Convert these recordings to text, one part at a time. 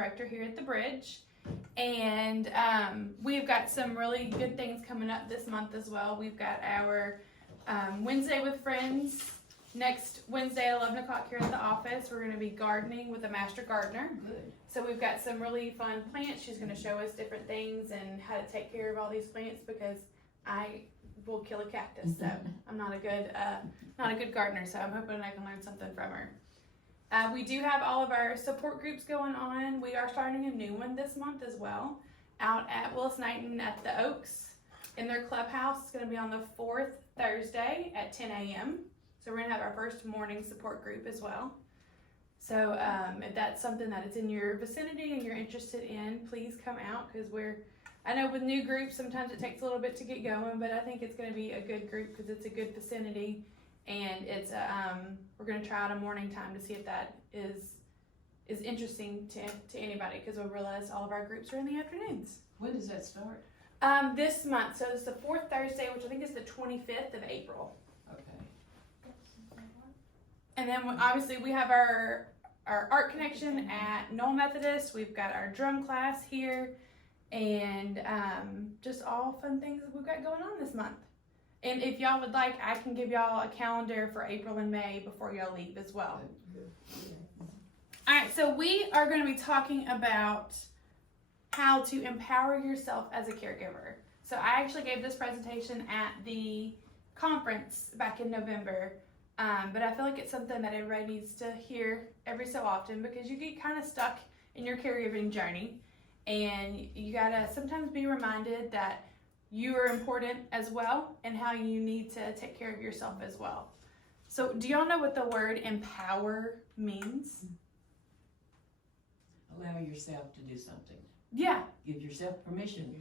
director here at the Bridge. And we've got some really good things coming up this month as well. We've got our Wednesday with Friends next Wednesday at 11 o'clock here at the office. We're going to be gardening with a master gardener. Good. So we've got some really fun plants. She's going to show us different things and how to take care of all these plants, because I will kill a cactus. So I'm not a good gardener. So I'm hoping I can learn something from her. We do have all of our support groups going on. We are starting a new one this month as well, out at Willis Knighton at the Oaks in their clubhouse. It's going to be on the 4th Thursday at 10 a.m. So we're going to have our first morning support group as well. So if that's something that is in your vicinity and you're interested in, please come out, because I know with new groups, sometimes it takes a little bit to get going, but I think it's going to be a good group because it's a good vicinity. And it's we're going to try out a morning time to see if that is interesting to anybody, because we'll realize all of our groups are in the afternoons. When does that start? This month, so it's the 4th Thursday, which I think is the 25th of April. Okay. And then obviously we have our art connection at Knoll Methodist. We've got our drum class here, and just all fun things that we've got going on this month. And if y'all would like, I can give y'all a calendar for April and May before y'all leave as well. All right, so we are going to be talking about how to empower yourself as a caregiver. So I actually gave this presentation at the conference back in November, but I feel like it's something that everybody needs to hear every so often, because you get kind of stuck in your caregiving journey, and you gotta sometimes be reminded that you are important as well, and how you need to take care of yourself as well. So do y'all know what the word empower means? Allow yourself to do something. Yeah. Give yourself permission.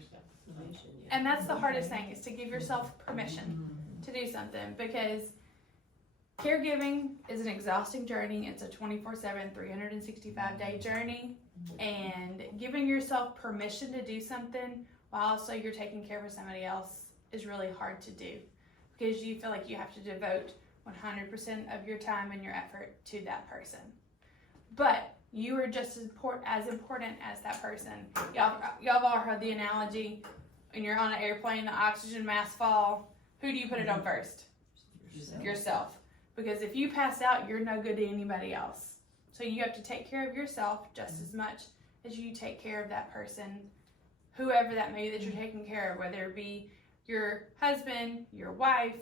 And that's the hardest thing, is to give yourself permission to do something, because caregiving is an exhausting journey. It's a 24/7, 365-day journey, and giving yourself permission to do something while also you're taking care of somebody else is really hard to do, because you feel like you have to devote 100% of your time and your effort to that person. But you are just as important as that person. Y'all have all heard the analogy, when you're on an airplane, the oxygen masks fall. Who do you put it on first? Yourself. Because if you pass out, you're no good to anybody else. So you have to take care of yourself just as much as you take care of that person, whoever that may be that you're taking care of, whether it be your husband, your wife,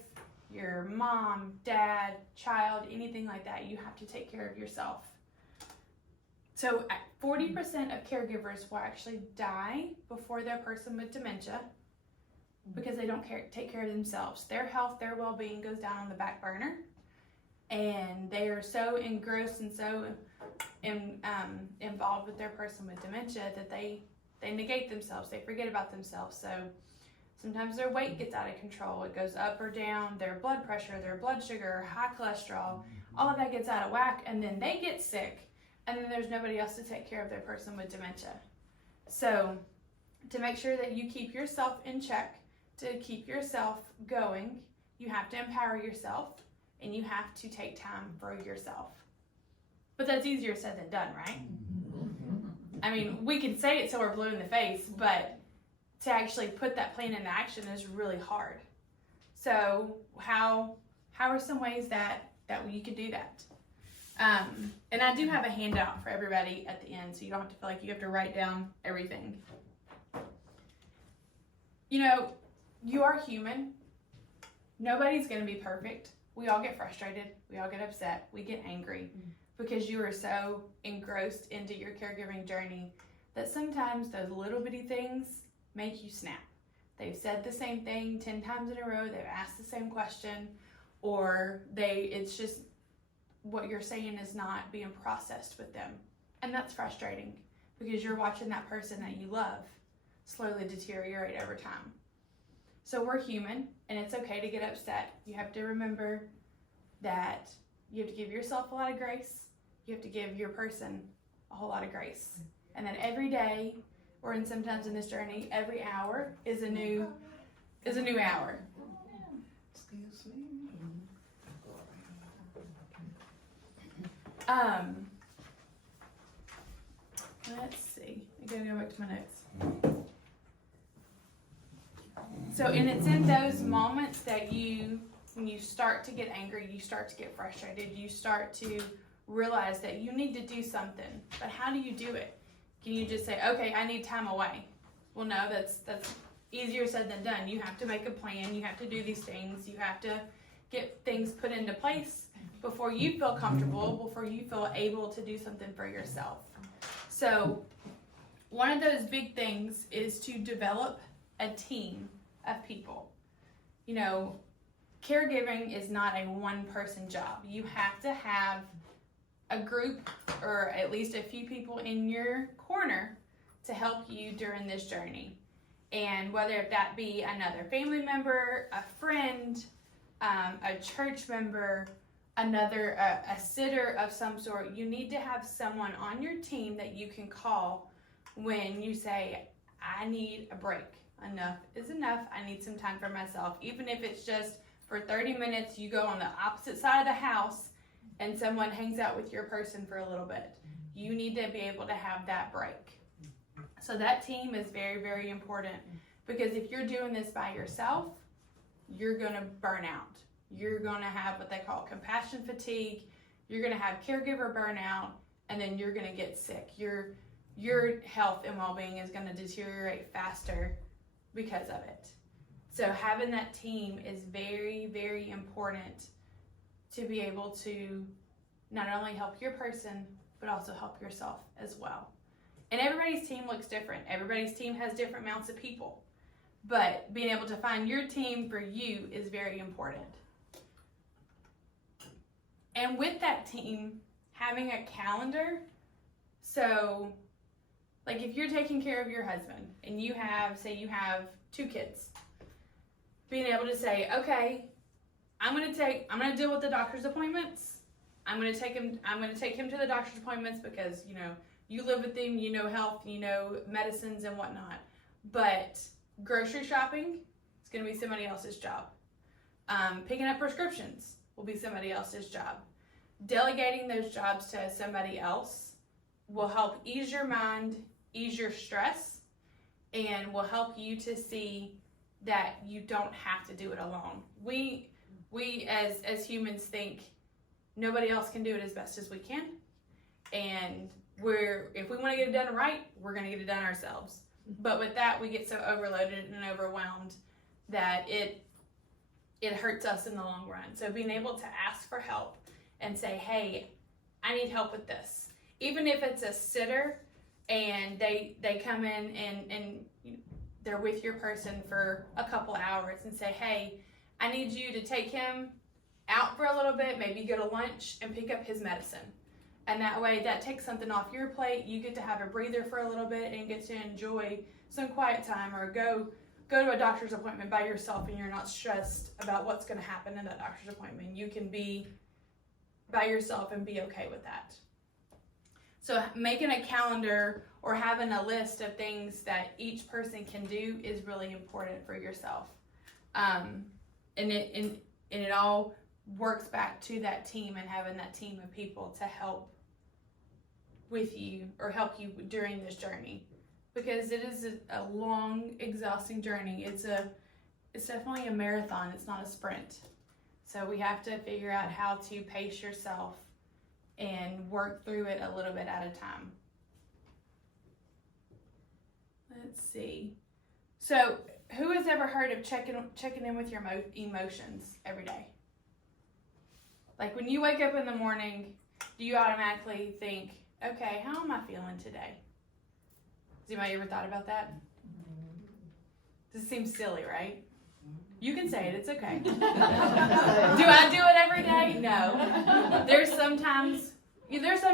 your mom, dad, child, anything like that. You have to take care of yourself. So 40% of caregivers will actually die before their person with dementia, because they don't take care of themselves. Their health, their well-being goes down on the back burner, and they are so engrossed and so involved with their person with dementia that they negate themselves. They forget about themselves. So sometimes their weight gets out of control. It goes up or down. Their blood pressure, their blood sugar, high cholesterol, all of that gets out of whack, and then they get sick. And then there's nobody else to take care of their person with dementia. So to make sure that you keep yourself in check, to keep yourself going, you have to empower yourself, and you have to take time for yourself. But that's easier said than done, right? I mean, we can say it so we're blue in the face, but to actually put that plan into action is really hard. So how are some ways that you can do that? And I do have a handout for everybody at the end, so you don't have to feel like you have to write down everything. You know, you are human. Nobody's going to be perfect. We all get frustrated. We all get upset. We get angry, because you are so engrossed into your caregiving journey that sometimes those little bitty things make you snap. They've said the same thing 10 times in a row. They've asked the same question, or it's just what you're saying is not being processed with them. And that's frustrating, because you're watching that person that you love slowly deteriorate over time. So we're human, and it's okay to get upset. You have to remember that you have to give yourself a lot of grace. You have to give your person a whole lot of grace. And that every day, or sometimes in this journey, every hour is a new hour. Excuse me. Let's see. I gotta go back to my notes. So, and it's in those moments that when you start to get angry, you start to get frustrated, you start to realize that you need to do something. But how do you do it? Can you just say, okay, I need time away? Well, no, that's easier said than done. You have to make a plan. You have to do these things. You have to get things put into place before you feel comfortable, before you feel able to do something for yourself. So one of those big things is to develop a team of people. You know, caregiving is not a one-person job. You have to have a group or at least a few people in your corner to help you during this journey. And whether that be another family member, a friend, a church member, a sitter of some sort, you need to have someone on your team that you can call when you say, I need a break. Enough is enough. I need some time for myself. Even if it's just for 30 minutes, you go on the opposite side of the house and someone hangs out with your person for a little bit. You need to be able to have that break. So that team is very, very important, because if you're doing this by yourself, you're going to burn out. You're going to have what they call compassion fatigue. You're going to have caregiver burnout, and then you're going to get sick. Your health and well-being is going to deteriorate faster because of it. So having that team is very, very important to be able to not only help your person, but also help yourself as well. And everybody's team looks different. Everybody's team has different amounts of people. But being able to find your team for you is very important. And with that team, having a calendar. So, like if you're taking care of your husband and you have 2 kids, being able to say, okay, I'm gonna deal with the doctor's appointments. I'm gonna take him to the doctor's appointments because, you know, you live with him, you know health, you know medicines and whatnot. But grocery shopping is gonna be somebody else's job. Picking up prescriptions will be somebody else's job. Delegating those jobs to somebody else will help ease your mind, ease your stress, and will help you to see that you don't have to do it alone. We as humans think nobody else can do it as best as we can, and if we want to get it done right, we're going to get it done ourselves. But with that, we get so overloaded and overwhelmed that it hurts us in the long run. So being able to ask for help and say, hey, I need help with this. Even if it's a sitter and they come in and they're with your person for a couple hours and say, hey, I need you to take him out for a little bit, maybe go to lunch and pick up his medicine. And that way that takes something off your plate. You get to have a breather for a little bit and get to enjoy some quiet time, or go to a doctor's appointment by yourself and you're not stressed about what's going to happen in that doctor's appointment. You can be by yourself and be okay with that. So making a calendar or having a list of things that each person can do is really important for yourself. And it all works back to that team and having that team of people to help with you or help you during this journey, because it is a long, exhausting journey. It's definitely a marathon. It's not a sprint. So we have to figure out how to pace yourself and work through it a little bit at a time. Let's see. So who has ever heard of checking in with your emotions every day? Like when you wake up in the morning, do you automatically think, okay, how am I feeling today? Has anybody ever thought about that? This seems silly, right? You can say it, it's okay. Do I do it every day? No. There's some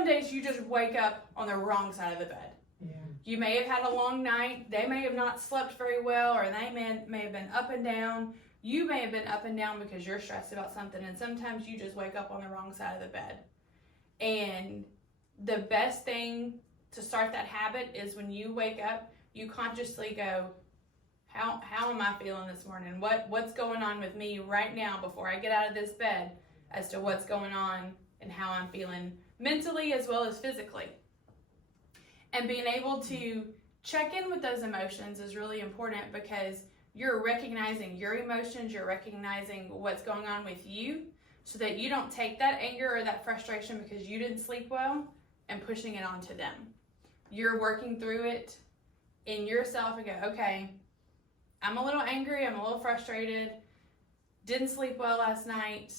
days you just wake up on the wrong side of the bed. Yeah. You may have had a long night. They may have not slept very well, or they may have been up and down. You may have been up and down because you're stressed about something, and sometimes you just wake up on the wrong side of the bed. And the best thing to start that habit is when you wake up, you consciously go, how am I feeling this morning? What's going on with me right now before I get out of this bed as to what's going on and how I'm feeling mentally as well as physically. And being able to check in with those emotions is really important because you're recognizing your emotions, you're recognizing what's going on with you so that you don't take that anger or that frustration because you didn't sleep well and pushing it onto them. You're working through it in yourself and go, okay, I'm a little angry, I'm a little frustrated, didn't sleep well last night,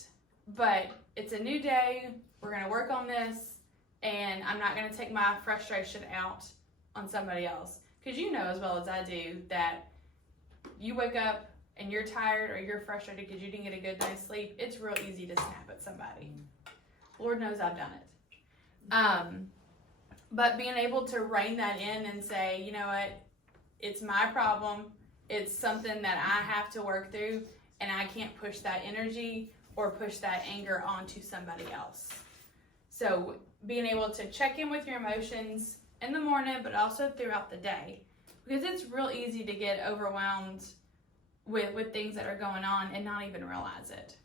but it's a new day, we're gonna work on this, and I'm not gonna take my frustration out on somebody else. Because you know as well as I do that you wake up and you're tired or you're frustrated because you didn't get a good night's sleep, it's real easy to snap at somebody. Lord knows I've done it. But being able to rein that in and say, you know what, it's my problem, it's something that I have to work through, and I can't push that energy or push that anger onto somebody else. So being able to check in with your emotions in the morning, but also throughout the day, because it's real easy to get overwhelmed with things that are going on and not even realize it.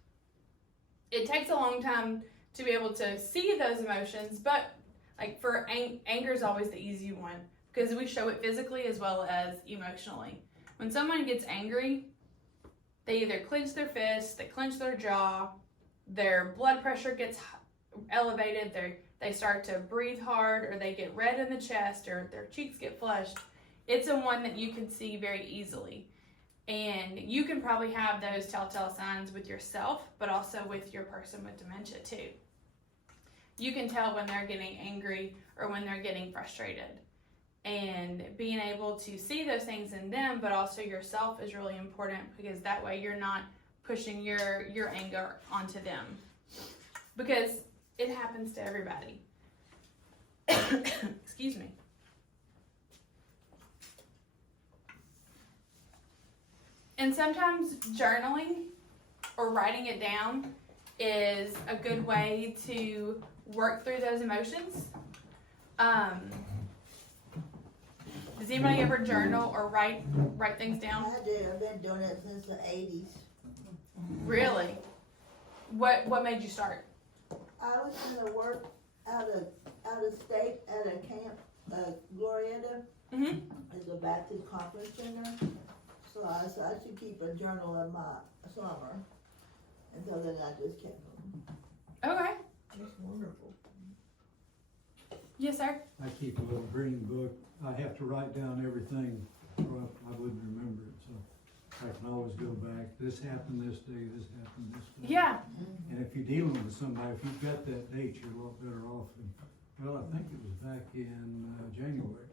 It takes a long time to be able to see those emotions, but like for anger is always the easy one because we show it physically as well as emotionally. When someone gets angry, they either clench their fists, they clench their jaw, their blood pressure gets elevated, they start to breathe hard, or they get red in the chest, or their cheeks get flushed. It's a one that you can see very easily. And you can probably have those telltale signs with yourself, but also with your person with dementia too. You can tell when they're getting angry or when they're getting frustrated. And being able to see those things in them, but also yourself, is really important because that way you're not pushing your anger onto them. Because it happens to everybody. Excuse me. And sometimes journaling or writing it down is a good way to work through those emotions. Does anybody ever journal or write things down? I do. I've been doing it since the 80s. Really? What made you start? I was gonna work out of state at a camp, Glorietta. Mm-hmm. It's a Baptist conference center. So I said I should keep a journal of my summer. And so then I just kept them. Okay. It's wonderful. Yes, sir. I keep a little green book. I have to write down everything or I wouldn't remember it, so I can always go back. This happened this day, this happened this day. Yeah. And if you're dealing with somebody, if you've got that date, you're a lot better off. Well, I think it was back in January.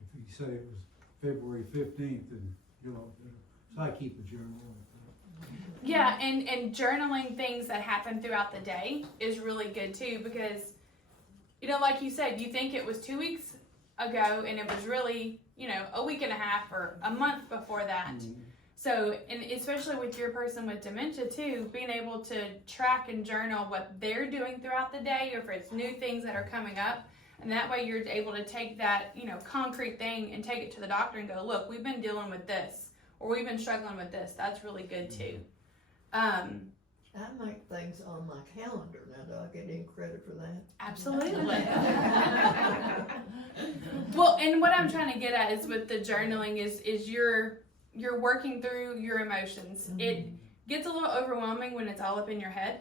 If you say it was February 15th, then you're a lot better. So I keep a journal like that. Yeah, and journaling things that happen throughout the day is really good too because, you know, like you said, you think it was 2 weeks ago and it was really, you know, a week and a half or a month before that. Mm-hmm. So, and especially with your person with dementia too, being able to track and journal what they're doing throughout the day, or if it's new things that are coming up, and that way you're able to take that, you know, concrete thing and take it to the doctor and go, look, we've been dealing with this, or we've been struggling with this. That's really good too. I make things on my calendar now. Do I get any credit for that? Absolutely. Well, and what I'm trying to get at is with the journaling is you're working through your emotions. Mm-hmm. It gets a little overwhelming when it's all up in your head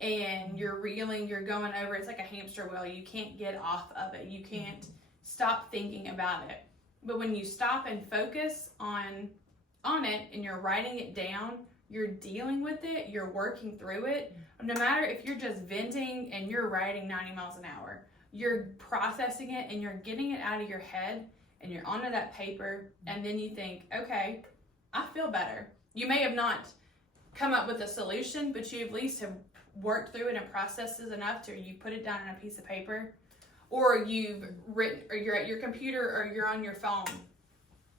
and you're reeling, you're going over. It's like a hamster wheel. You can't get off of it. You can't stop thinking about it. But when you stop and focus on it and you're writing it down, you're dealing with it, you're working through it. No matter if you're just venting and you're writing 90 miles an hour, you're processing it and you're getting it out of your head and you're onto that paper, and then you think, okay, I feel better. You may have not come up with a solution, but you at least have worked through it and processed it enough to you put it down on a piece of paper, or you've written, or you're at your computer, or you're on your phone.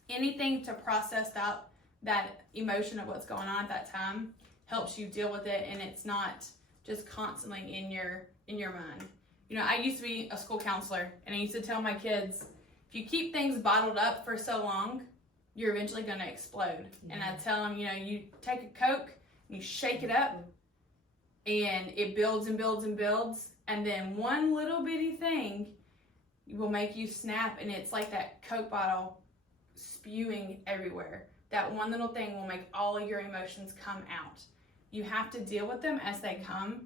Anything to process out that emotion of what's going on at that time helps you deal with it, and it's not just constantly in your mind. You know, I used to be a school counselor, and I used to tell my kids, if you keep things bottled up for so long, you're eventually going to explode. Yeah. And I tell them, you know, you take a Coke, and you shake it up, and it builds and builds and builds, and then one little bitty thing will make you snap, and it's like that Coke bottle spewing everywhere. That one little thing will make all of your emotions come out. You have to deal with them as they come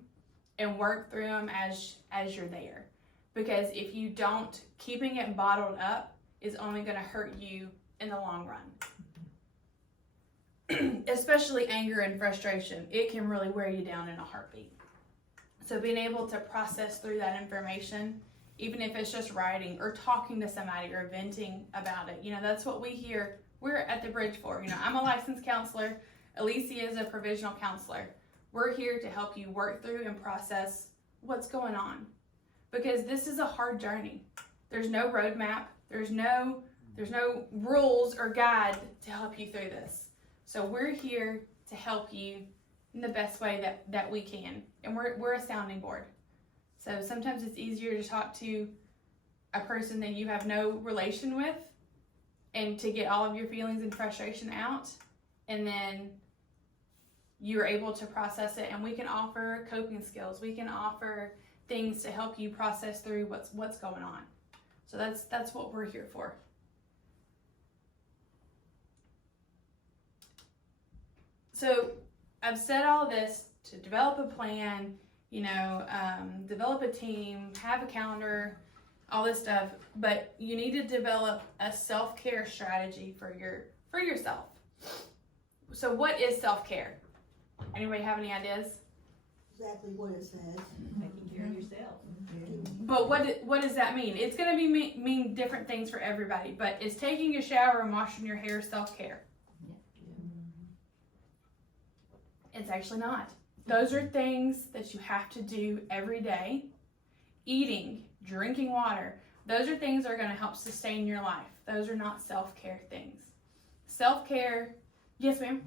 and work through them as you're there. Because if you don't, keeping it bottled up is only going to hurt you in the long run. Especially anger and frustration. It can really wear you down in a heartbeat. So being able to process through that information, even if it's just writing or talking to somebody or venting about it, that's what we hear. We're at the bridge for. I'm a licensed counselor. Alicia is a provisional counselor. We're here to help you work through and process what's going on. Because this is a hard journey. There's no roadmap. There's no rules or guide to help you through this. So we're here to help you in the best way that we can. And we're a sounding board. So sometimes it's easier to talk to a person that you have no relation with and to get all of your feelings and frustration out. And then you're able to process it, and we can offer coping skills. We can offer things to help you process through what's going on. So that's what we're here for. So I've said all this to develop a plan, develop a team, have a calendar, all this stuff, but you need to develop a self-care strategy for yourself. So what is self-care? Anybody have any ideas? Exactly what it says. Taking care of yourself. But what does that mean? It's going to mean different things for everybody, but is taking a shower and washing your hair self-care? It's actually not. Those are things that you have to do every day. Eating, drinking water, those are things that are going to help sustain your life. Those are not self-care things. Self-care, yes ma'am?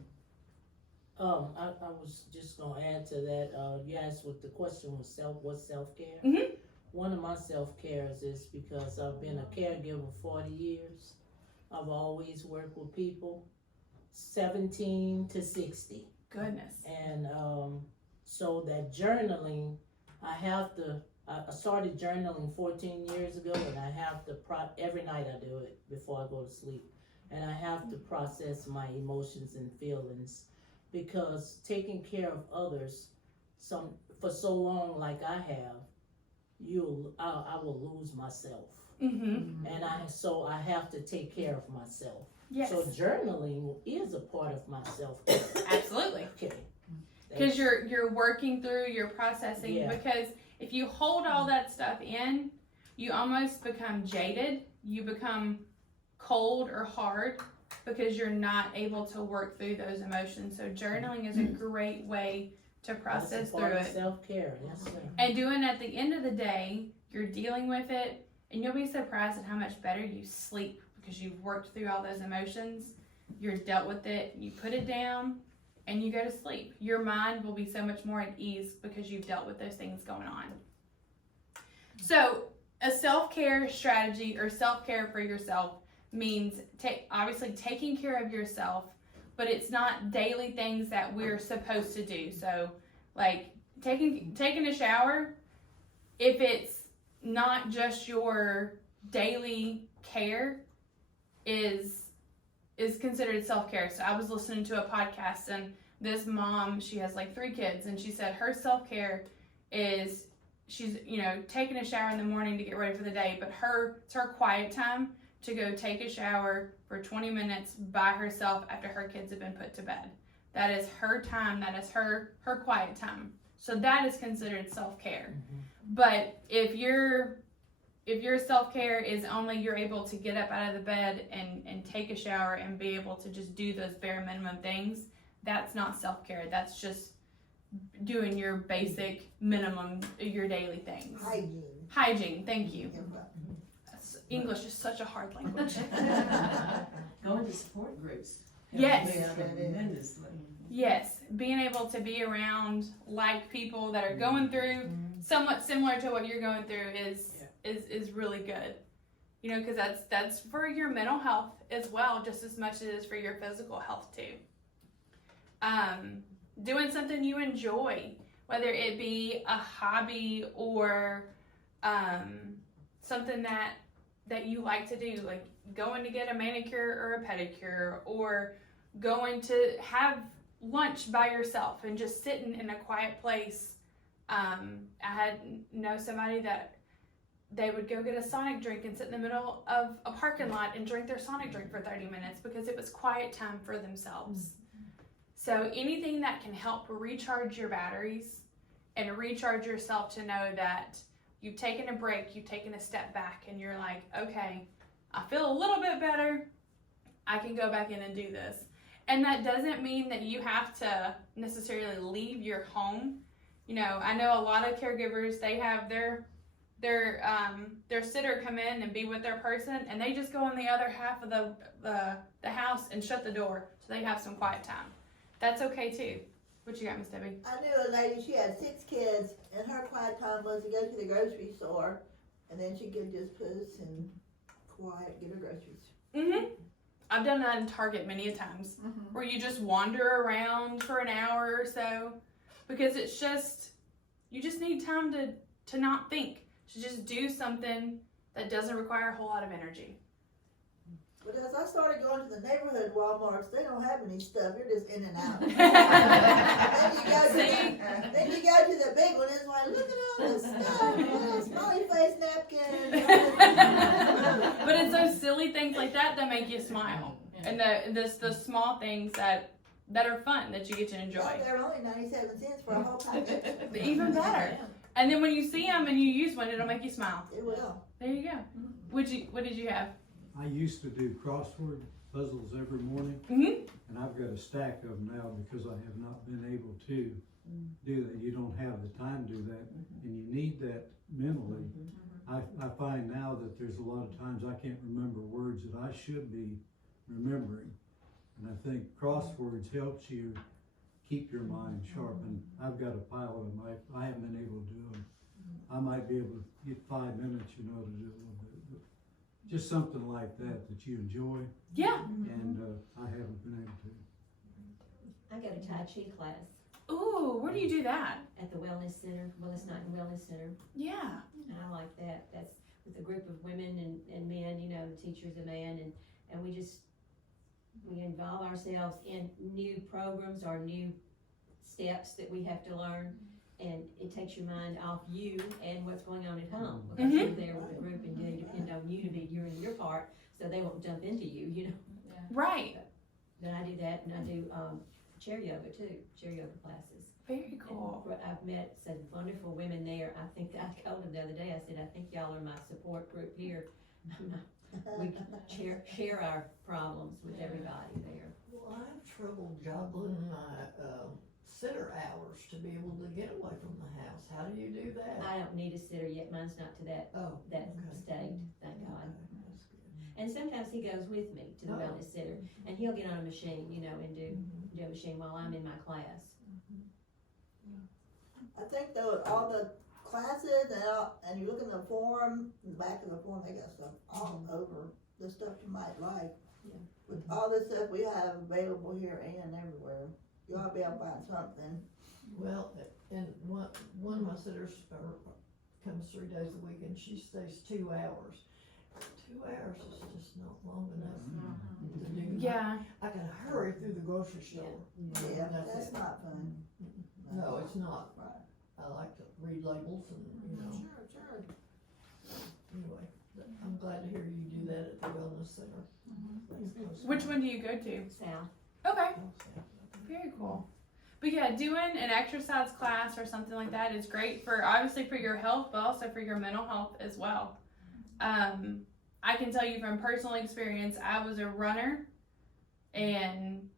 I was just gonna add to that. You asked what the question was, what's self-care? Mm-hmm. One of my self-cares is because I've been a caregiver 40 years. I've always worked with people 17 to 60. Goodness. And so that journaling, I started journaling 14 years ago, and I have to, every night I do it before I go to sleep. And I have to process my emotions and feelings, because taking care of others for so long like I have, I will lose myself. Mm-hmm. And so I have to take care of myself. Yes. So journaling is a part of my self-care. Absolutely. Okay. Because you're working through, you're processing. Yeah. Because if you hold all that stuff in, you almost become jaded. You become cold or hard because you're not able to work through those emotions. So journaling is a great way to process through it. Self-care, yes, sir. And doing at the end of the day, you're dealing with it, and you'll be surprised at how much better you sleep because you've worked through all those emotions. You're dealt with it, you put it down, and you go to sleep. Your mind will be so much more at ease because you've dealt with those things going on. So a self-care strategy or self-care for yourself means obviously taking care of yourself, but it's not daily things that we're supposed to do. So like taking a shower, if it's not just your daily care, is considered self-care. So I was listening to a podcast, and this mom, she has like 3 kids, and she said her self-care is she's taking a shower in the morning to get ready for the day, but it's her quiet time to go take a shower for 20 minutes by herself after her kids have been put to bed. That is her time. That is her quiet time. So that is considered self-care. Mm-hmm. But if your self-care is only you're able to get up out of the bed and take a shower and be able to just do those bare minimum things, that's not self-care. That's just doing your basic minimum, your daily things. Hygiene, thank you. English is such a hard language. Going to support groups. Yes. Tremendously. Yes, being able to be around like people that are going through somewhat similar to what you're going through is really good. Because that's for your mental health as well, just as much as it is for your physical health too. Doing something you enjoy, whether it be a hobby or something that that you like to do, like going to get a manicure or a pedicure, or going to have lunch by yourself and just sitting in a quiet place. I know somebody that they would go get a Sonic drink and sit in the middle of a parking lot and drink their Sonic drink for 30 minutes because it was quiet time for themselves. So anything that can help recharge your batteries and recharge yourself to know that you've taken a break, you've taken a step back, and you're like, okay, I feel a little bit better, I can go back in and do this. And that doesn't mean that you have to necessarily leave your home. You know, I know a lot of caregivers, they have their sitter come in and be with their person, and they just go in the other half of the house and shut the door so they have some quiet time. That's okay too. What you got, Miss Debbie? I knew a lady, she had 6 kids, and her quiet time was to go to the grocery store, and then she could just put us in quiet, get her groceries. I've done that in Target many a times, where you just wander around for an hour or so, because it's just, you just need time to not think, to just do something that doesn't require a whole lot of energy. But as I started going to the neighborhood Walmarts, they don't have any stuff. You're just in and out. then you go to the big one. It's like, look at all this stuff. Little smiley face napkins. But it's those silly things like that that make you smile, and the small things that are fun that you get to enjoy. Yeah, they're only 97 cents for a whole package. Even better. And then when you see them and you use one, it'll make you smile. It will. There you go. What did you have? I used to do crossword puzzles every morning, and I've got a stack of them now because I have not been able to do that. You don't have the time to do that, and you need that mentally. I find now that there's a lot of times I can't remember words that I should be remembering, and I think crosswords helps you keep your mind sharp. And I've got a pile of them. I haven't been able to do them. I might be able to get 5 minutes, to do a little bit, but just something like that you enjoy. Yeah. And I haven't been able to. I go to Tai Chi class Ooh, where do you do that? at the Wellness Center, Wellness Night and Wellness Center, Yeah. and I like that. That's with a group of women and men, the teacher's a man, and we involve ourselves in new programs or new steps that we have to learn, and it takes your mind off you and what's going on at home, because you're there with the group and they depend on you to be doing your part, so they won't jump into you, Right. But I do that, and I do chair yoga too, chair yoga classes. Very cool. And I've met some wonderful women there. I think I told them the other day, I said, I think y'all are my support group here. We share our problems with everybody there. Well, I have trouble juggling my sitter hours to be able to get away from the house. How do you do that? I don't need a sitter yet, mine's not to that Okay. state, thank God. Okay, that's good. And sometimes he goes with me to the wellness center, and he'll get on a machine, and do a machine while I'm in my class. I think though, all the classes and you look in the form, in the back of the form, they got stuff all over, the stuff you might like. Yeah. With all the stuff we have available here and everywhere, you ought to be able to find something. Well, and one of my sitters comes 3 days a week, and she stays 2 hours. 2 hours is just not long enough to do. Yeah. I can hurry through the grocery store. Yeah, That's that's it. not fun. No, it's not. Right. I like to read labels and, Sure. anyway, I'm glad to hear you do that at the wellness center. Which one do you go to? Sal, Okay. Very cool. But yeah, doing an exercise class or something like that is great for, obviously for your health, but also for your mental health as well. I can tell you from personal experience, I was a runner, and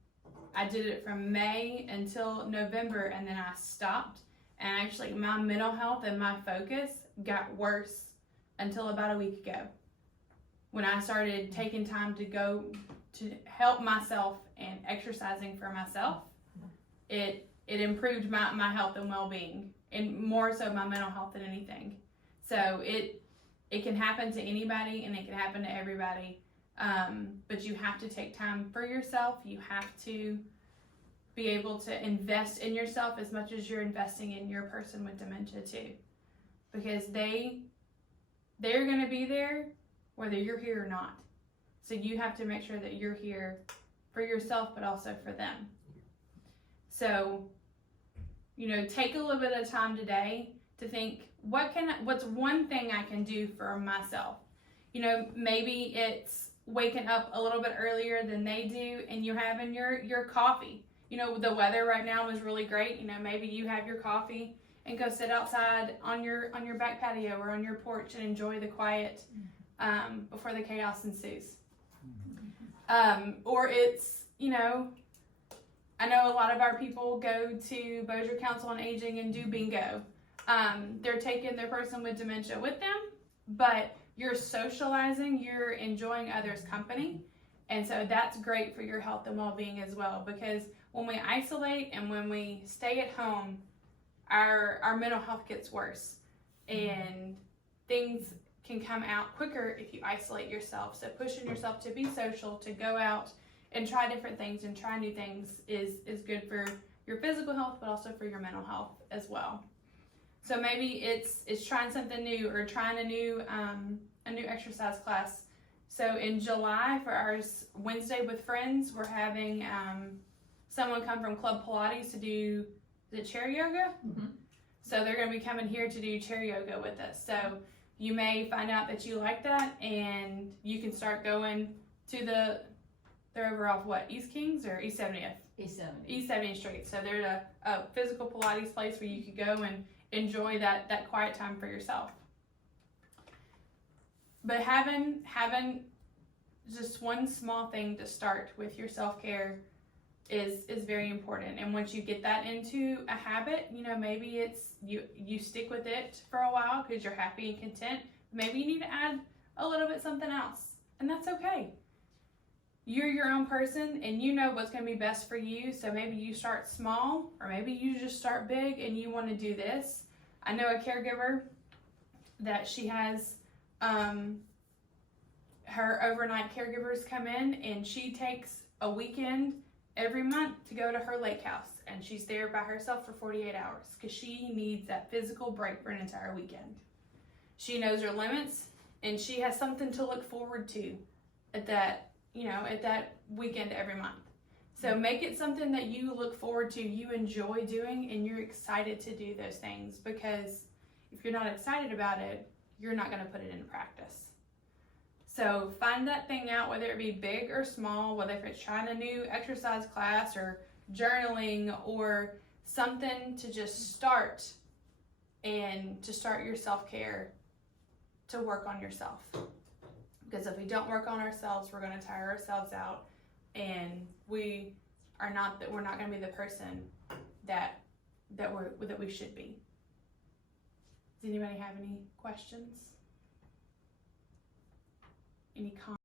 I did it from May until November, and then I stopped, and actually my mental health and my focus got worse until about a week ago, when I started taking time to go to help myself and exercising for myself. It improved my health and well-being, and more so my mental health than anything. So it can happen to anybody, and it can happen to everybody. But you have to take time for yourself. You have to be able to invest in yourself as much as you're investing in your person with dementia too, because they're going to be there whether you're here or not. So you have to make sure that you're here for yourself, but also for them. So, take a little bit of time today to think, what's one thing I can do for myself? Maybe it's waking up a little bit earlier than they do and you're having your coffee. The weather right now is really great. Maybe you have your coffee and go sit outside on your back patio or on your porch and enjoy the quiet before the chaos ensues. Or it's, I know a lot of our people go to Bossier Council on Aging and do bingo. They're taking their person with dementia with them, but you're socializing, you're enjoying others' company. And so that's great for your health and well-being as well, because when we isolate and when we stay at home, our mental health gets worse and things can come out quicker if you isolate yourself. So pushing yourself to be social, to go out and try different things and try new things is good for your physical health, but also for your mental health as well. So maybe it's trying something new or trying a new exercise class. So in July for our Wednesday with Friends, we're having someone come from Club Pilates to do the chair yoga. Mm-hmm. So they're going to be coming here to do chair yoga with us. So you may find out that you like that, and you can start going to they're over off East Kings or East 70th? East 70. East 70th Street. So there's a physical Pilates place where you could go and enjoy that quiet time for yourself. But having just one small thing to start with your self-care is very important. And once you get that into a habit, maybe it's you stick with it for a while because you're happy and content. Maybe you need to add a little bit something else, and that's okay. You're your own person and you know what's going to be best for you. So maybe you start small, or maybe you just start big and you want to do this. I know a caregiver that she has her overnight caregivers come in, and she takes a weekend every month to go to her lake house, and she's there by herself for 48 hours because she needs that physical break for an entire weekend. She knows her limits, and she has something to look forward to at that weekend every month. So make it something that you look forward to, you enjoy doing, and you're excited to do those things, because if you're not excited about it, you're not going to put it into practice. So find that thing out, whether it be big or small, whether if it's trying a new exercise class or journaling or something to just start, and to start your self-care, to work on yourself. Because if we don't work on ourselves, we're going to tire ourselves out, and we're not going to be the person that we should be. Does anybody have any questions? Any comments?